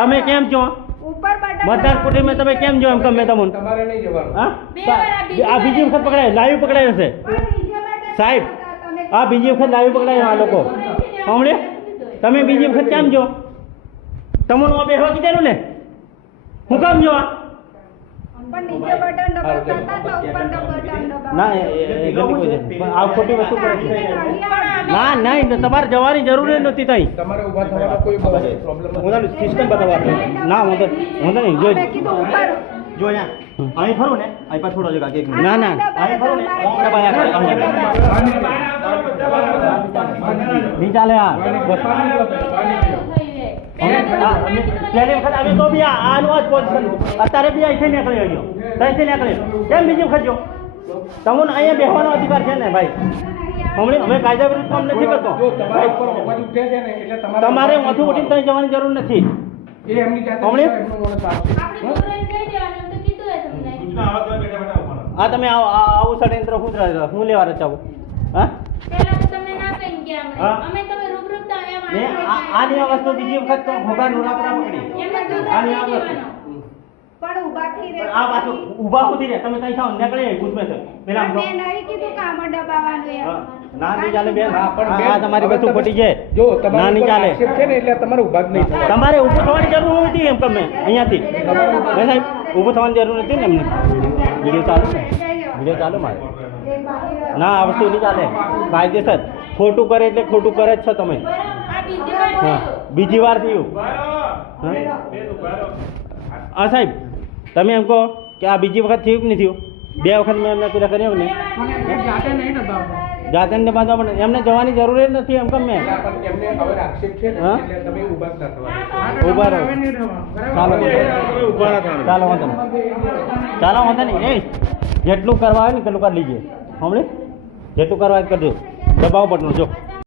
તમે કેમ છો ઉપર બટન મતદાર કુટીમાં તમે કેમ છો એમ તમે તમને તમારે નહીં જવાનું. હા આ બીજી વખત પકડાય લાઈવ પકડાયો છે સાહેબ આ બીજી વખત લાઈવ પકડાયો આ લોકો હમણે તમે બીજી વખત કેમ છો તમને આ બેહવા કીધેલું ને હું કામ જો આ પણ નીચે બટન દબાવતા હતા તો ઉપર બટન દબાવતા ના એ ગલતી કોઈ નથી પણ આ ખોટી વસ્તુ કરે છે. ના નહીં તમારે જવાની જરૂર નથી થઈ તમારે ઊભા થવાનો કોઈ પ્રોબ્લેમ હું તમને સિસ્ટમ બતાવવા ના હું તો નહીં જો મેં કીધું ઉપર જો અહીંયા અહીં ફરું ને અહીં પાછું થોડો જગા ના ના અહીં ફરું ને નહીં ચાલે આ પહેલી વખત અમે તો બી આનું જ પોઝિશન અત્યારે બી અહીંથી નીકળી ગયો ત્યાંથી નીકળી કેમ બીજી વખત જો તમને અહીંયા બેસવાનો અધિકાર છે ને ભાઈ હમણાં અમે કાયદા વિરુદ્ધ કામ નથી કરતો તમારે માથું ઉઠીને ત્યાં જવાની જરૂર નથી હા તમે આવું ષડયંત્ર હું લેવા રચાવો હા આની આ વસ્તુ બીજી વખત તો ભોગા નુરાપડા પકડી આની આ વસ્તુ પણ ઊભાથી રે આ પાછું ઊભા સુધી રે તમે કઈ થાવ નીકળે ગુજમે છે પેલા આમ મેં નહીં કીધું કામ દબાવવાનું એમ ના નહીં ચાલે બેન આ તમારી વસ્તુ ખોટી છે જો ના નહીં ચાલે છે ને એટલે તમારે ઊભા જ નહીં થવાનું. તમારે ઊભું થવાની જરૂર નથી એમ તમે અહીંયાથી સાહેબ ઊભું થવાની જરૂર નથી ને એમને વિડીયો ચાલુ ને વિડીયો ચાલુ મારે ના આ વસ્તુ નહીં ચાલે કાયદેસર ખોટું કરે એટલે ખોટું કરે જ છો તમે હા બીજી વાર થયું હા સાહેબ તમે એમ કહો કે આ બીજી વખત થયું કે નહીં થયું બે વખત મેં એમને પૂરા કર્યા ને જાતે ને બાંધવા પણ એમને જવાની જરૂર જ નથી એમ કેમ મેં પણ એમને હવે આક્ષેપ છે ને હા? એટલે તમે ઊભા જ ના થવાના. ઉભા રહો ચાલો વાંધો નહીં ચાલો વાંધો નહીં એ જેટલું કરવા આવે ને તેટલું કરી લીજીએ હમણે જેટલું કરવા હોય કરજો દબાવો બટન જો